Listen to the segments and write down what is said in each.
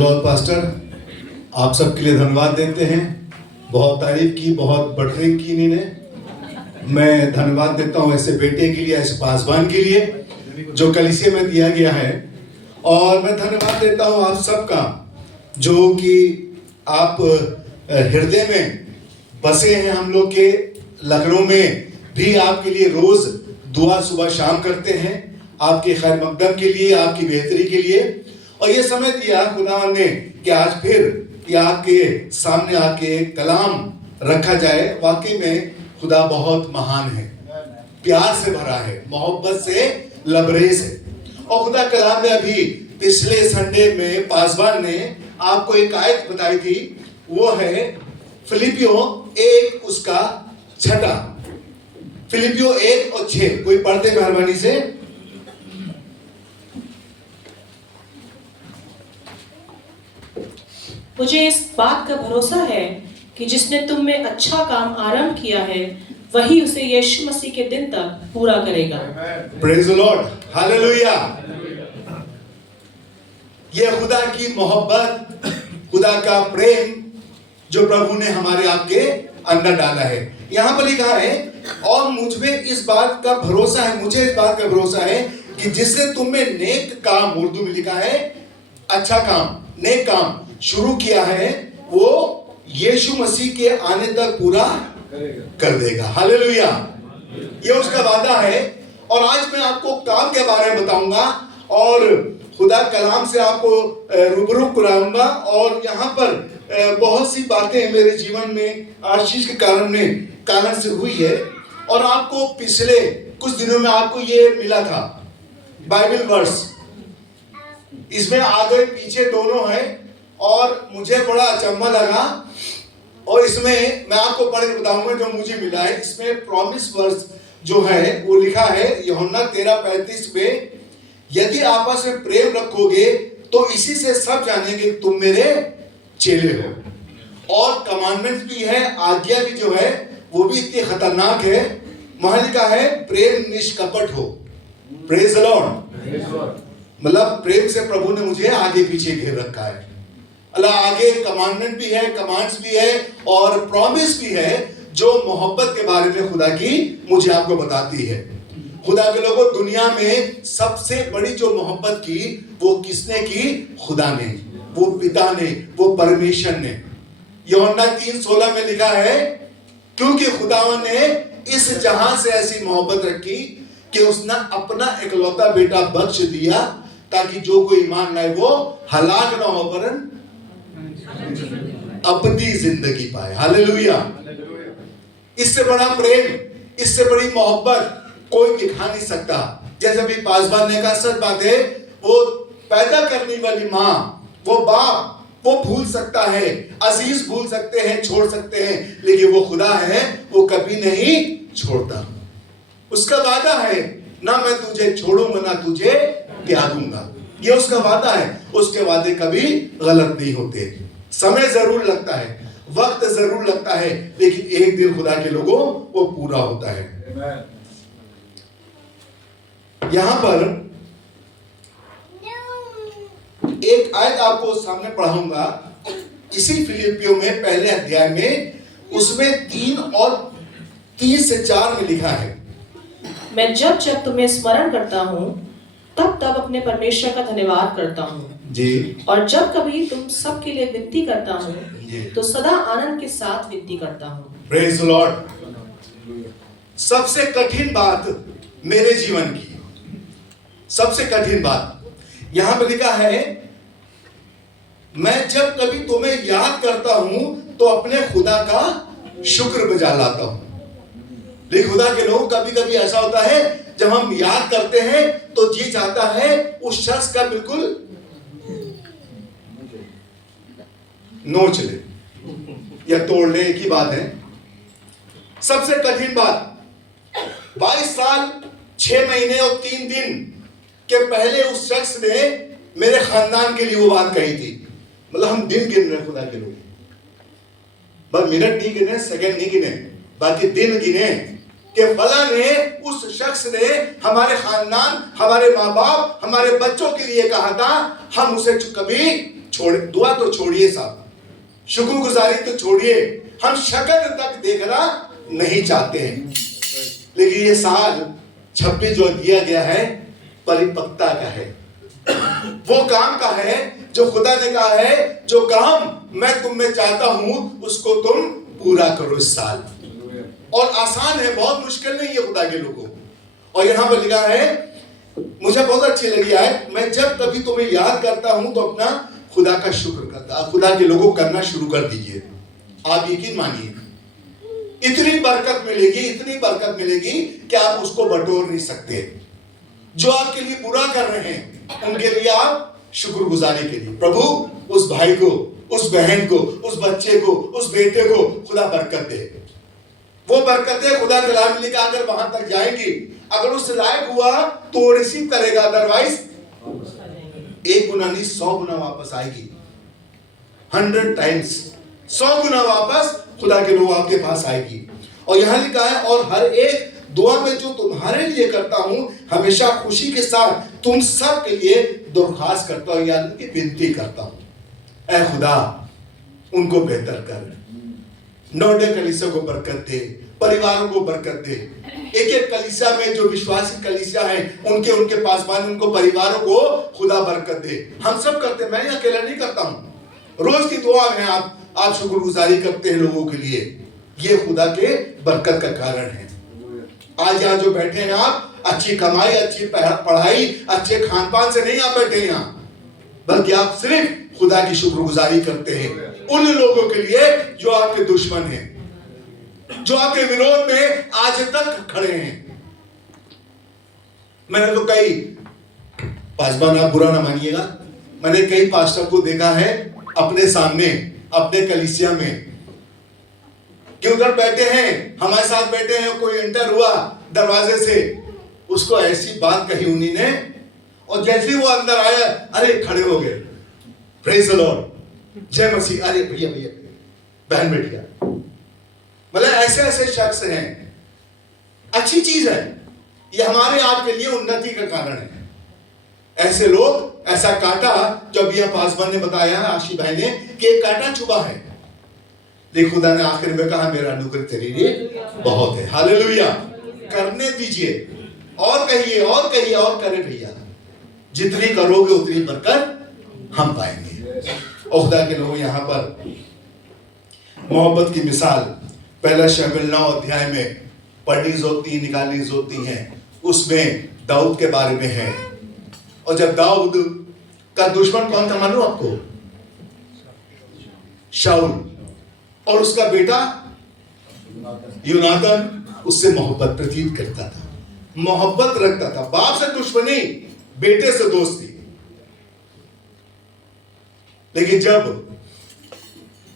Lord pastor, आप सबके लिए धन्यवाद देते हैं। बहुत तारीफ की, बहुत बटरिंग की इन्होंने। मैं धन्यवाद देता हूँ ऐसे बेटे के लिए, ऐसे पासवान के लिए जो कलीसिया में दिया गया है। और मैं धन्यवाद देता हूँ आप सबका जो कि आप हृदय में बसे हैं। हम लोग के लखनऊ में भी आपके लिए रोज दुआ सुबह शाम करते हैं, आपके खैर मकदम के लिए, आपकी बेहतरी के लिए। और ये समय दिया खुदावंद ने कि आज फिर ये आपके सामने आके कलाम रखा जाए। वाकई में खुदा बहुत महान है, प्यार से भरा है, मोहब्बत से लबरेज है। और खुदा कलाम में अभी पिछले संडे में पासवान ने आपको एक आयत बताई थी, वो है फिलिपियों 1 उसका 6। फिलिपियों 1 और 6 कोई पढ़ते मेहरबानी से। मुझे इस बात का भरोसा है कि जिसने तुम में अच्छा काम आरंभ किया है वही उसे यीशु मसीह के दिन तक पूरा करेगा। Praise the Lord, hallelujah. ये खुदा की मोहब्बत, खुदा का प्रेम जो प्रभु ने हमारे आपके अंदर डाला है। यहाँ पर लिखा है और मुझ में इस बात का भरोसा है, मुझे इस बात का भरोसा है कि जिसने तुम में नेक काम, उर्दू में लिखा है अच्छा काम, नेक काम शुरू किया है वो यीशु मसीह के आने तक पूरा कर देगा। हालेलुया, ये उसका वादा है। और आज मैं आपको काम के बारे में बताऊंगा और खुदा कलाम से आपको रूबरू कराऊंगा। और यहाँ पर बहुत सी बातें मेरे जीवन में आशीष के कारण से हुई है। और आपको पिछले कुछ दिनों में आपको ये मिला था बाइबल वर्स, इसमें आगे पीछे दोनों है। और मुझे बड़ा अचंभा लगा और इसमें मैं आपको पढ़ के बताऊंगा जो मुझे मिला है। इसमें प्रॉमिस वर्स जो है वो लिखा है यूहन्ना 13:35 में, यदि आपस में प्रेम रखोगे तो इसी से सब जानेंगे तुम मेरे चेले हो। और कमांडमेंट्स भी है, आज्ञा भी जो है वो भी इतनी खतरनाक है। वहां लिखा है प्रेम निष्कपट हो। Praise the Lord. मतलब प्रेम से प्रभु ने मुझे आगे पीछे घेर रखा है। अल्लाह आगे कमांडमेंट भी है, कमांड्स भी है और प्रॉमिस भी है जो मोहब्बत के बारे में खुदा की मुझे आपको बताती है। खुदा के लोगों, दुनिया में सबसे बड़ी जो मोहब्बत की वो किसने की? खुदा ने, वो पिता ने, वो परमेश्वर ने। यूहन्ना 3:16 में लिखा है क्योंकि खुदावन ने इस जहां से ऐसी मोहब्बत रखी कि उसने अपना इकलौता बेटा बख्श दिया ताकि जो कोई ईमान लाए वो हलाक ना हो वरन अपनी जिंदगी पाए। हालेलुया। इससे बड़ा प्रेम, इससे बड़ी मोहब्बत कोई दिखा नहीं सकता। जैसे भी पासवान ने कहा, सच बात है, वो पैदा करने वाली माँ, वो बाप, वो भूल सकता है, अजीज भूल सकते हैं, छोड़ सकते हैं, लेकिन वो खुदा है, वो कभी नहीं छोड़ता। उसका वादा है ना मैं तुझे छोड़ूंगा ना तुझे त्यागूंगा। ये उसका वादा है। उसके वादे कभी गलत नहीं होते। समय जरूर लगता है, वक्त जरूर लगता है, लेकिन एक दिन खुदा के लोगों वो पूरा होता है। यहां पर एक आयत आपको सामने पढ़ाऊंगा इसी फिलिपियों में पहले अध्याय में, उसमें 3 और 3 से 4 में लिखा है, मैं जब जब तुम्हें स्मरण करता हूँ तब तब अपने परमेश्वर का धन्यवाद करता हूँ जी। और जब कभी तुम सब के लिए विनती करता हूँ तो सदा आनंद के साथ विनती करता हूँ। Praise the Lord. सबसे कठिन बात मेरे जीवन की, सबसे कठिन बात यहां पे लिखा है, मैं जब कभी तुम्हें याद करता हूं तो अपने खुदा का शुक्र बजा लाता हूं। लेकिन खुदा के लोग कभी कभी ऐसा होता है जब हम याद करते हैं तो जी चाहता है उस शख्स का बिल्कुल नोच ले या तोड़ ले, एक ही बात है। सबसे कठिन बात, 22 साल 6 महीने और 3 दिन के पहले उस शख्स ने मेरे खानदान के लिए वो बात कही थी। मतलब हम दिन गिन रहे खुदा के लोग, बस मिनट नहीं गिने, सेकंड नहीं गिने, बाकी दिन गिने कि फला ने, उस शख्स ने हमारे खानदान, हमारे माँ बाप, हमारे बच्चों के लिए कहा था, हम उसे कभी दुआ तो छोड़िए साहब, शुक्रगुजारी तो छोड़िए, हम शक्ल तक देखना नहीं चाहते हैं। लेकिन ये साल 26 जो दिया गया है परिपक्वता का है, वो काम का है जो खुदा ने कहा है जो काम मैं तुम में चाहता हूं उसको तुम पूरा करो इस साल। और आसान है, बहुत मुश्किल नहीं है खुदा के लोगों। और यहां पर लिखा है, मुझे बहुत अच्छी लगी है, मैं जब कभी तुम्हें याद करता हूं तो अपना खुदा का शुक्र करता। आप खुदा के लोगों करना शुरू कर दीजिए, आप यकीन मानिए इतनी बरकत मिलेगी, इतनी बरकत मिलेगी कि आप उसको बटोर नहीं सकते। जो आपके लिए बुरा कर रहे हैं उनके लिए आप शुक्रगुजारी के लिए, प्रभु उस भाई को, उस बहन को, उस बच्चे को, उस बेटे को खुदा बरकत दे। वो बरकतें खुदा कलाम में लिखा अगर वहां तक जाएंगी, अगर उस लायक हुआ तो वो रिसीव करेगा, अदरवाइज 1 गुना नहीं 100 गुना वापस आएगी। 100 टाइम्स 100 गुना वापस खुदा के लोग आपके पास आएगी। और यहां लिखा है, और हर एक दुआ में जो तुम्हारे लिए करता हूं हमेशा खुशी के साथ तुम सब के लिए दरख्वास्त करता हूं, यानी कि विनती करता हूं। ऐ खुदा उनको बेहतर कर, नौडे कलीसिया को बरकत दे, परिवारों को बरकत दे। एक एक कलीसिया में जो विश्वासी कलीसिया है उनके पासवान, उनको परिवारों को खुदा बरकत दे। हम सब करते, मैं अकेला नहीं करता हूं। रोज की दुआ में आप शुक्रगुजारी करते हैं लोगों के लिए, ये खुदा के बरकत का कारण है। आज यहाँ जो बैठे हैं आप, अच्छी कमाई, अच्छी पढ़ाई, अच्छे खान पान से नहीं आप बैठे यहाँ, बल्कि आप सिर्फ खुदा की शुक्रगुजारी करते हैं उन लोगों के लिए जो आपके दुश्मन हैं, जो आपके विरोध में आज तक खड़े हैं। मैंने तो कई पासवान, आप बुरा ना मानिएगा, मैंने कई पास्टर को देखा है अपने सामने, अपने कलीसिया में, कि उधर बैठे हैं, हमारे साथ बैठे हैं, कोई एंटर हुआ दरवाजे से, उसको ऐसी बात कही उन्हीं ने, और जैसे वो अंदर आया, अरे खड़े हो गए, प्रेज द लॉर्ड, जय मसीह, अरे भैया भैया बहन बेटिया। मतलब ऐसे ऐसे शख्स हैं। अच्छी चीज है, ये हमारे आपके लिए उन्नति का कारण है। ऐसे लोग, ऐसा कांटा, जब यह पासवान ने बताया आशी भाई ने कि एक कांटा चुभा है, लेकिन खुदा ने आखिर में कहा मेरा अनुग्रह तेरे लिए बहुत है। हालेलुया, करने दीजिए, और कहिए और कहिए और करें भैया, जितनी करोगे उतनी बरकत हम पाएंगे। और खुदा के लोग यहाँ पर मोहब्बत की मिसाल पहला शमूएल 9 अध्याय में पढ़नी होती, निकालनी होती है, उसमें दाऊद के बारे में है। और जब दाऊद का दुश्मन कौन था मालूम आपको? शाऊल, और उसका बेटा यूनातन उससे मोहब्बत प्रतीत करता था, मोहब्बत रखता था। बाप से दुश्मनी, बेटे से दोस्ती। लेकिन जब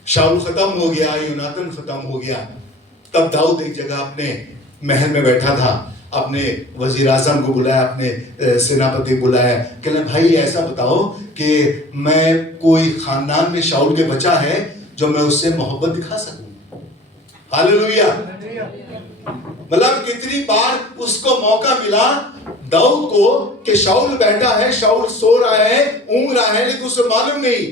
शाऊल खत्म हो गया, यूनातन खत्म हो गया, तब दाऊद एक जगह अपने महल में बैठा था, अपने वजीर आजम को बुलाया, अपने सेनापति को बुलाया, कहना भाई ऐसा बताओ कि मैं कोई खानदान में शाऊल के बच्चा है जो मैं उससे मोहब्बत दिखा सकूं। हालेलुया। मतलब कितनी बार उसको मौका मिला दाऊद को कि शाऊल बैठा है, शाऊल सो रहा है, ऊँग रहा है, लेकिन उसे मालूम नहीं,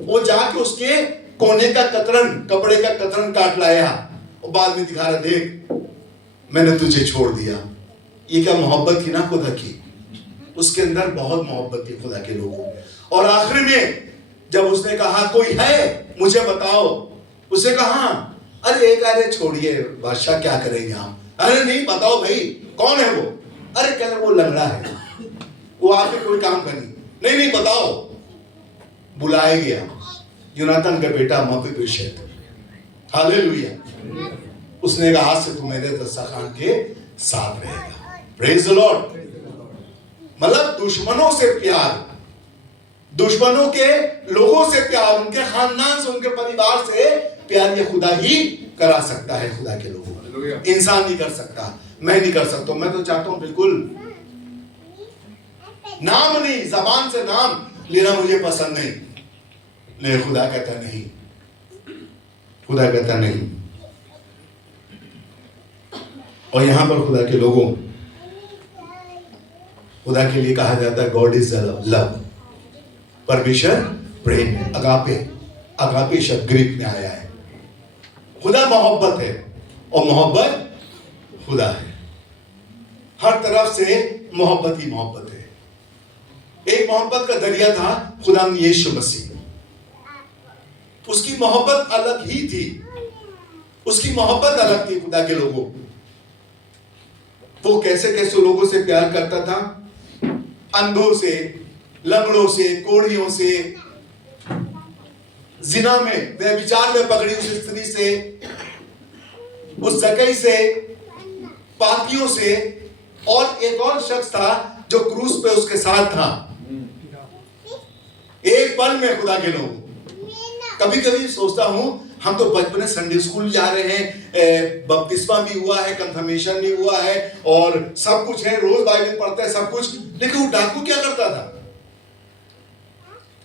वो जाके उसके कोने का कतरन, कपड़े का कतरन काट लाया और बाद में दिखा रहा, देख मैंने तुझे छोड़ दिया। ये क्या मोहब्बत थी ना खुदा की, उसके अंदर बहुत मोहब्बत थी खुदा के लोगों। और आखिर में जब उसने कहा कोई है मुझे बताओ, उसे कहा अरे एक, अरे छोड़िए बादशाह क्या करेंगे हम, अरे नहीं बताओ भाई कौन है वो, अरे कहने वो लंगड़ा है, वो आके कोई काम करनी नहीं, बताओ। बुलाया गया यूनातन का बेटा मपीबोशेत। हालेलुया। उसने कहा आज से तू मेरे दस्तरखान के साथ रहेगा। Praise the Lord. मतलब दुश्मनों से प्यार, दुश्मनों के लोगों से प्यार, उनके खानदान से, उनके परिवार से प्यार, ये खुदा ही करा सकता है। खुदा के लोगों को इंसान नहीं कर सकता, मैं नहीं कर सकता। मैं तो चाहता हूं बिल्कुल नाम नहीं, जबान से नाम लेना मुझे पसंद नहीं, लेकिन खुदा कहता नहीं, खुदा कहता नहीं। और यहां पर खुदा के लोगों, खुदा के लिए कहा जाता है गॉड इज लव, परमेश्वर प्रेम है, अगापे। अगापे शब्द ग्रीक में आया है। खुदा मोहब्बत है और मोहब्बत खुदा है। हर तरफ से मोहब्बत ही मोहब्बत है। एक मोहब्बत का दरिया था खुदा यीशु मसीह। उसकी मोहब्बत अलग ही थी। उसकी मोहब्बत अलग थी खुदा के लोगों। वो कैसे कैसे लोगों से प्यार करता था, अंधों से, लंगड़ों से, कोढ़ियों से, जिना में, व्यभिचार में पकड़ी उस स्त्री से, उस जकई से, पापियों से, और एक और शख्स था जो क्रूस पे उसके साथ था। एक पल में खुदा के लोग। कभी कभी सोचता हूं, हम तो बचपन में संडे स्कूल जा रहे हैं, बपतिस्मा भी हुआ है, कंफर्मेशन भी हुआ है, और सब कुछ है, रोज बाइबल पढ़ता है, सब कुछ। लेकिन वो डाकू क्या करता था?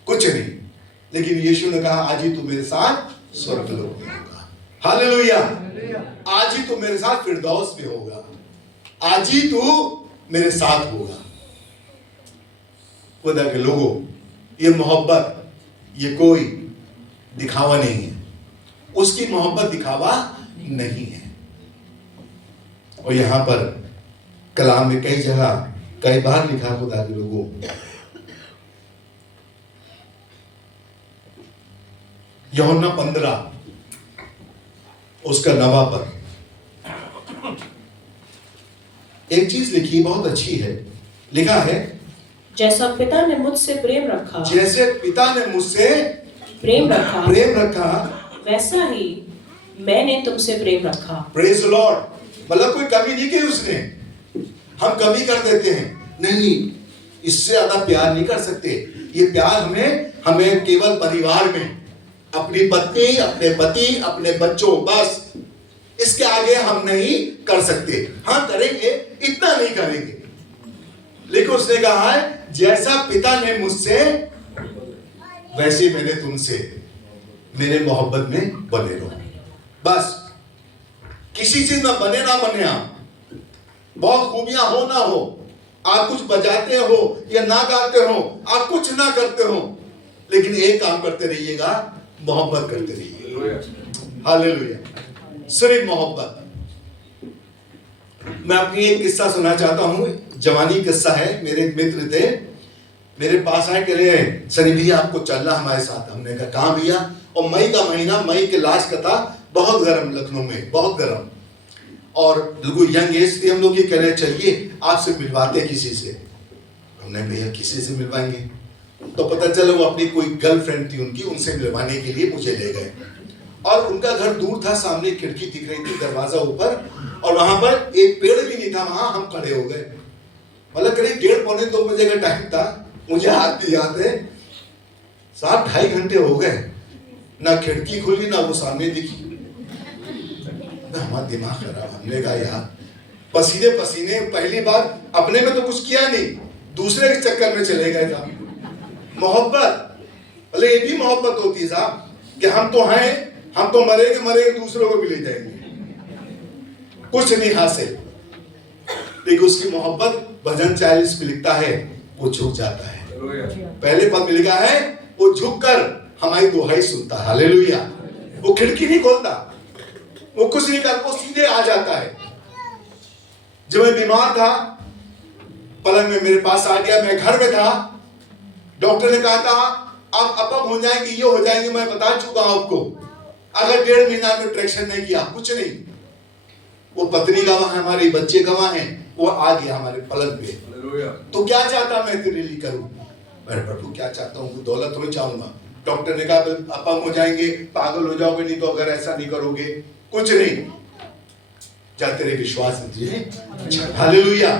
कुछ नहीं। लेकिन यीशु ने कहा, आज ही तू मेरे साथ स्वर्गलोक में होगा। हालेलुया। आज ही तू मेरे साथ फिरदौस में होगा। आज ही तू मेरे साथ होगा। खुदा के लोगों, ये मोहब्बत, ये कोई दिखावा नहीं है। उसकी मोहब्बत दिखावा नहीं है। और यहां पर कलाम में कई जगह कई बार लिखा खुदा के लोगों, यूहन्ना 15 उसका 9वां पद, एक चीज लिखी बहुत अच्छी है। लिखा है, जैसा पिता ने मुझसे प्रेम रखा, जैसे पिता ने मुझसे प्रेम रखा, वैसा ही मैंने तुमसे प्रेम रखा। Praise the Lord. मतलब कोई कमी नहीं की उसने। हम कमी कर देते हैं, नहीं, इससे ज्यादा प्यार नहीं कर सकते। ये प्यार हमें केवल परिवार में, अपनी पत्नी, अपने पति, अपने बच्चों, बस इसके आगे हम नहीं कर सकते। हाँ करेंगे, इतना नहीं करेंगे। लेकिन उसने कहा है, जैसा पिता ने मुझसे वैसे मैंने तुमसे, मेरे मोहब्बत में बने रहो। बस किसी चीज में बने ना बने, आप बहुत खूबियां हो ना हो, आप कुछ बजाते हो या ना गाते हो, आप कुछ ना करते हो, लेकिन एक काम करते रहिएगा, मोहब्बत करते रहिए। हालेलुया। सिर्फ मोहब्बत। मैं अपनी एक किस्सा सुना चाहता हूं, जवानी किस्सा है। मेरे एक मित्र थे, मेरे पास आए, कह रहे सनी भैया आपको चलना हमारे साथ। हमने कहा कहाँ भैया? और मई का महीना, मई के लास्ट का था, बहुत गर्म, लखनऊ में बहुत गर्म, और बिल्कुल यंग एज थी हम लोग। ये कह रहे चलिए आपसे मिलवाते किसी से। हमने भैया किसी से मिलवाएंगे? तो पता चला वो अपनी कोई गर्लफ्रेंड थी उनकी, उनसे मिलवाने के लिए मुझे ले गए। और उनका घर दूर था, सामने खिड़की दिख रही थी, दरवाजा ऊपर, और वहां पर एक पेड़ भी नहीं था। वहां हम खड़े हो गए। मतलब करीब 1:30-2 बजे का टाइम था। मुझे हाथ भी याद है, 7-2.5 घंटे हो गए, ना खिड़की खुली ना वो सामने दिखी। हमारा दिमाग खराब। हमने कहा यार, पसीने पसीने, पहली बार, अपने में तो कुछ किया नहीं, दूसरे के चक्कर में चले गए था। मोहब्बत, भले ये भी मोहब्बत होती है साहब, कि हम तो हैं, हम तो मरेंगे, दूसरों को भी ले जाएंगे, कुछ नहीं हासिल। लेकिन उसकी मोहब्बत, भजन 40 में लिखता है, वो झुक जाता है। पहले पद में लिखा है, वो झुककर हमारी दुहाई सुनता है। हालेलुया। वो खिड़की नहीं खोलता, वो कुछ नहीं करता, वो सीधे आ जाता है। जब मैं बीमार था, पलंग में मेरे पास आ गया, मैं घर में था, डॉक्टर ने कहा था आप अपंग हो जाएंगे, ये हो जाएंगे, मैं बता चुका हूं आपको। अगर 1.5 महीना में ट्रैक्शन नहीं किया, कुछ नहीं। वो पत्नी गवाह है, हमारे बच्चे गवाह हैं, वो आ गया हमारे पलंग पे। तो क्या चाहता मैं तेरे लिए करूं? मैं प्रभु क्या चाहता हूं, दौलत हो चाहूंगा। डॉक्टर ने कहा अपंग हो जाएंगे, पागल हो जाओगे, नहीं तो अगर ऐसा नहीं करोगे कुछ नहीं, जा तेरे विश्वास में। हालेलुया।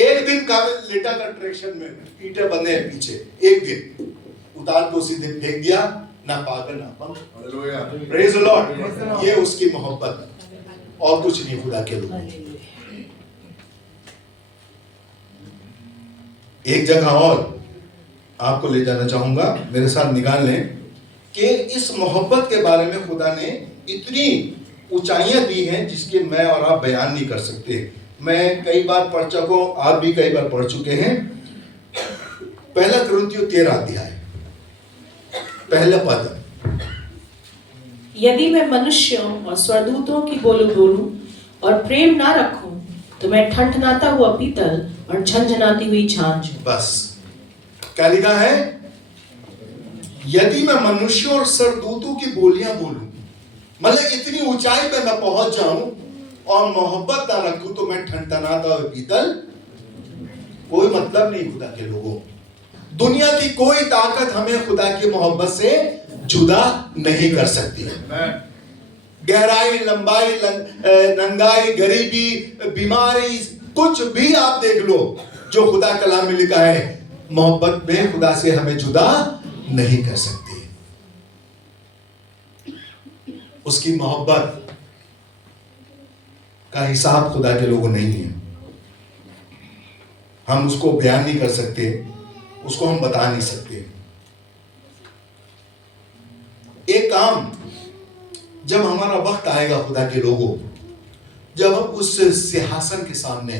एक दिन काबिल लेटा था ट्रैक्शन में, ईंटें बंधे हैं पीछे, एक दिन उतार को सीधे फेंक दिया, ना पागल ना अपंग। Praise the Lord. ये उसकी मोहब्बत, और कुछ नहीं खुदा के लोग। एक जगह और आपको ले जाना चाहूंगा, मेरे साथ निकाल लें कि इस मोहब्बत के बारे में खुदा ने इतनी ऊंचाइयां दी हैं जिसके मैं और आप बयान नहीं कर सकते। मैं कई बार पढ़ चुका हूं, आप भी कई बार पढ़ चुके हैं। 1 कुरिन्थियों 13 अध्याय, पहला पद, यदि मैं मनुष्यों और स्वर्गदूतों की बोलूं और प्रेम ना रखूं तो मैं ठनठनाता हुआ पीतल और झनझनाती हुई झांझ हूं। बस क्या लिखा है? यदि मैं मनुष्यों और स्वर्गदूतों की बोलियां बोलूं, मतलब इतनी ऊंचाई पे मैं पहुंच जाऊं और मोहब्बत ना रखूं तो मैं ठनठनाता हुआ पीतल। कोई मतलब नहीं खुदा के लोगों, दुनिया की कोई ताकत हमें खुदा की मोहब्बत से जुदा नहीं कर सकती है। गहराई, लंबाई, नंगाई, गरीबी, बीमारी, कुछ भी आप देख लो, जो खुदा कलाम में लिखा है, मोहब्बत में खुदा से हमें जुदा नहीं कर सकती। उसकी मोहब्बत का हिसाब खुदा के लोगों नहीं है। हम उसको बयान नहीं कर सकते, उसको हम बता नहीं सकते। एक काम, जब हमारा वक्त आएगा खुदा के लोगों, जब हम उस सिंहासन के सामने,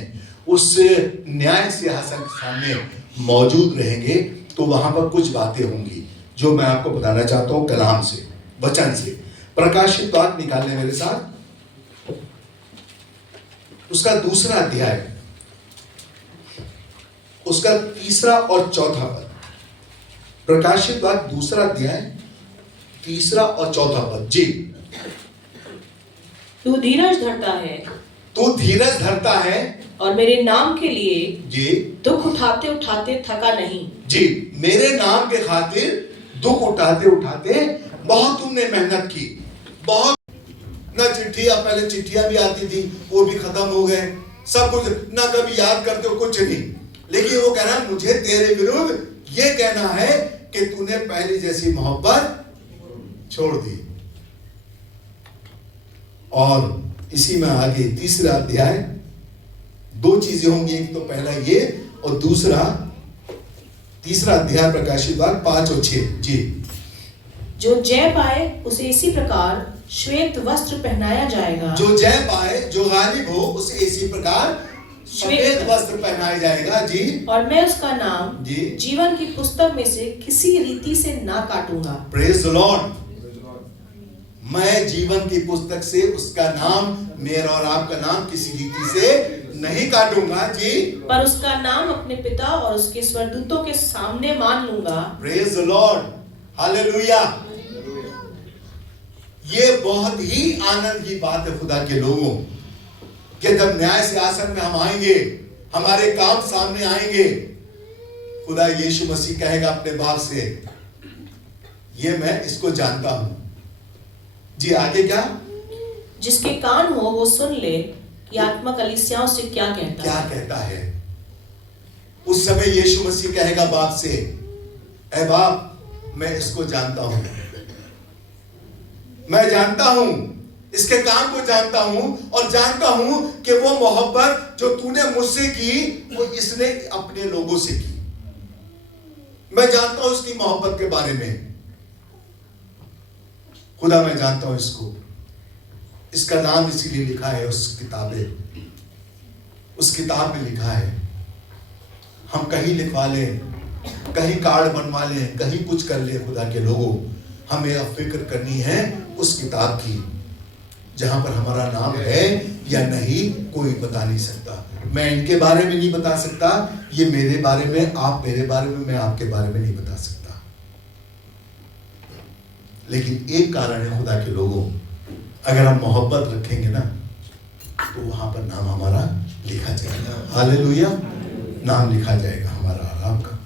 उस न्याय सिंहासन के सामने मौजूद रहेंगे, तो वहां पर कुछ बातें होंगी जो मैं आपको बताना चाहता हूं कलाम से, वचन से। प्रकाशित वाक्य निकालने मेरे साथ, उसका 2 अध्याय, उसका 3 और 4 पद। प्रकाशित वाक्य 2 अध्याय 3 और 4 पद। जी। तू धीरज धरता है, तू धीरज धरता है और मेरे नाम के लिए जी दुख उठाते उठाते थका नहीं। जी, मेरे नाम के खातिर दुख उठाते उठाते बहुत तुमने मेहनत की, बहुत ना चिट्ठियां, पहले चिट्ठियां भी आती थी, वो भी खत्म हो गए, सब कुछ ना कभी याद करते हो, कुछ नहीं। लेकिन वो कहना, मुझे तेरे विरुद्ध ये कहना है कि तूने पहली जैसी मोहब्बत छोड़ दी। और इसी में आगे 3 अध्याय 2 चीजें होंगी, एक तो पहला ये और दूसरा 3 अध्याय प्रकाशित वाक्य 5 और 6। जी। जो जय पाए उसे इसी प्रकार श्वेत वस्त्र पहनाया जाएगा। जो जय पाए, जो गालिब हो, उसे इसी प्रकार श्वेत वस्त्र पहनाया जाएगा। जी। और मैं उसका नाम जी जीवन की पुस्तक में से किसी रीति से ना काटूंगा। Praise the Lord. मैं जीवन की पुस्तक से उसका नाम, मेरा और आपका नाम, किसी रीति से नहीं काटूंगा। जी। पर उसका नाम अपने पिता और उसके स्वर्गदूतों के सामने मान लूंगा। Praise the Lord, hallelujah. ये बहुत ही आनंद की बात है खुदा के लोगों, कि जब न्याय सिंहासन में हम आएंगे, हमारे काम सामने आएंगे, खुदा यीशु मसीह कहेगा अपने बाप से, ये मैं इसको जानता हूं। जी, आगे क्या? जिसके कान हो वो सुन ले कि आत्मा कलीसियाओं से क्या कहता है। उस समय यीशु मसीह कहेगा बाप से, ऐ बाप, मैं इसको जानता हूं, मैं जानता हूं, इसके काम को जानता हूं, और जानता हूं कि वो मोहब्बत जो तूने मुझसे की, वो इसने अपने लोगों से की। मैं जानता हूं उसकी मोहब्बत के बारे में। खुदा, मैं जानता हूं इसको, इसका नाम इसीलिए लिखा है उस किताब में लिखा है। हम कहीं लिखवा लें, कहीं कार्ड बनवा लें, कहीं कुछ कर ले, खुदा के लोगों, हमें अब फिक्र करनी है उस किताब की, जहां पर हमारा नाम है या नहीं, कोई बता नहीं सकता। मैं इनके बारे में नहीं बता सकता, ये मेरे बारे में, आप मेरे बारे में, मैं आपके बारे में नहीं बता सकता। लेकिन एक कारण है खुदा के लोगों, अगर हम मोहब्बत रखेंगे ना, तो वहां पर नाम हमारा लिखा जाएगा। हालेलुया, नाम लिखा जाएगा हमारा आराम का।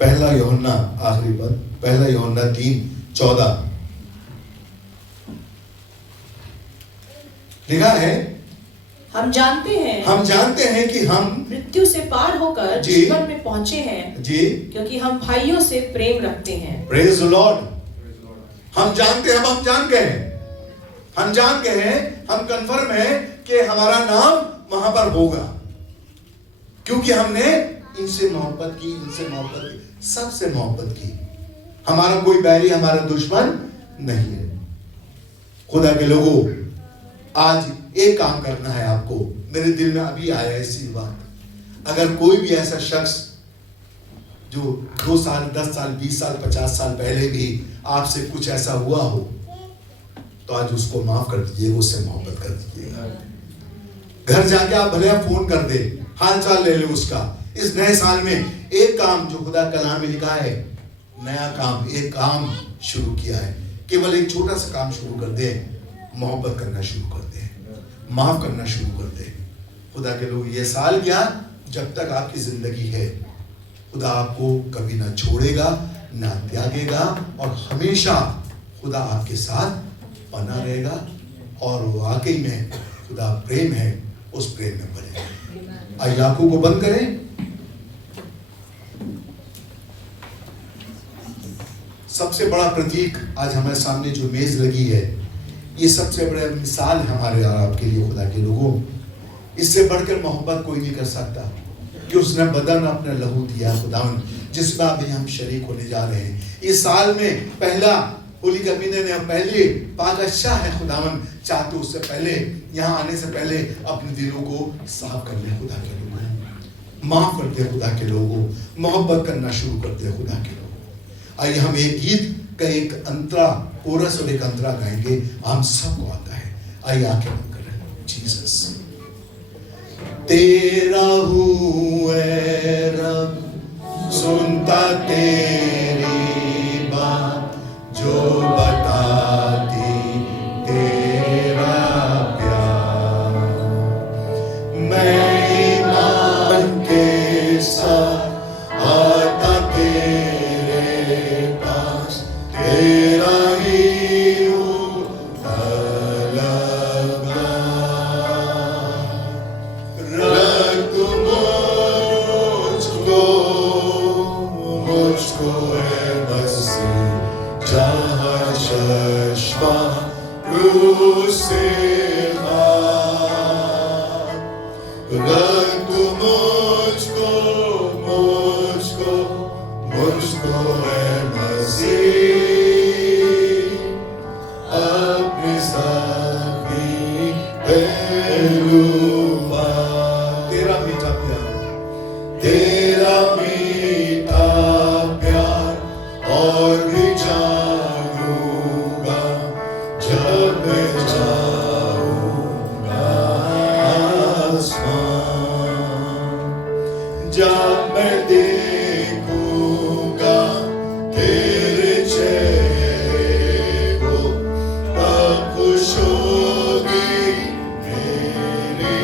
पहला यूहन्ना, आखिरी पद, पहला यूहन्ना 3:14 लिखा है, हम जानते हैं कि हम मृत्यु से पार होकर जीवन में पहुंचे हैं। जी। क्योंकि हम भाइयों से प्रेम रखते हैं। Praise the Lord. हम जानते हैं, हम जान गए हैं, हम जान गए हैं, हम कंफर्म है कि हमारा नाम वहां पर होगा, क्योंकि हमने इनसे मोहब्बत की, इनसे मोहब्बत की, सबसे मोहब्बत की। हमारा कोई बैरी, हमारा दुश्मन नहीं है। खुदा के लोगों, आज एक काम करना है आपको, मेरे दिल में अभी आया ऐसी बात, अगर कोई भी ऐसा शख्स जो 2 साल, 10 साल, 20 साल, 50 साल पहले भी आपसे कुछ ऐसा हुआ हो, तो आज उसको माफ कर दीजिए, उससे मोहब्बत कर दीजिएगा। घर जाके आप भले फोन कर दे, हाल चाल ले लो उसका। इस नए साल में एक काम जो खुदा कलाम में लिखा है, नया काम, एक काम शुरू किया है, केवल एक छोटा सा काम शुरू कर दे, मोहब्बत करना शुरू कर दे, माफ करना शुरू कर दे। खुदा के लोग, ये साल क्या, जब तक आपकी जिंदगी है, खुदा आपको कभी ना छोड़ेगा ना त्यागेगा, और हमेशा खुदा आपके साथ बना रहेगा। और वाकई में खुदा प्रेम है, उस प्रेम में बने। आइए आंखों को बंद करें। सबसे बड़ा प्रतीक आज हमारे सामने जो मेज लगी है, ये सबसे बड़ा मिसाल है हमारे और आपके लिए खुदा के लोगों। इससे बढ़कर मोहब्बत कोई नहीं कर सकता कि उसने बदन अपना लहू दिया खुदावन, जिसमें अभी हम शरीक होने जा रहे हैं। इस साल में पहला होली का महीने ने पहले पागशा है खुदावन, चाहते उससे पहले, यहाँ आने से पहले अपने दिलों को साफ कर ले खुदा के लोगों, माफ कर दे खुदा के लोगों, मोहब्बत करना शुरू कर दे खुदा के लोगों। आइए हम एक गीत का एक अंतरा, कोरस और एक अंतरा गाएंगे, हम सबको आता है। आइए आंखें बंद करें। जीसस तेरा हूँ ऐ रब, सुनता तेरी बात, जो बताती तेरा प्यार, मैं ईमान के साथ आता तेरे पास, तेरा ही हूँ तलबगार। रख मुझको है मसीह, जहाँ चश्मा रूह से खार। रख मुझको है मसीह, अपने साथी पहलू पार। तेरा मीठा प्यार, तेरा मीठा प्यार और भी जानूंगा, जब मैं जाऊंगा आसमान, जब मैं देखूंगा तेरे चेहरे को, तब खुश होगी मेरी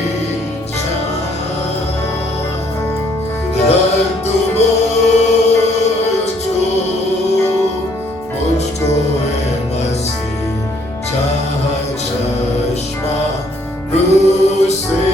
जान। रख मुझको है मसीह, जहाँ चश्मा रूह से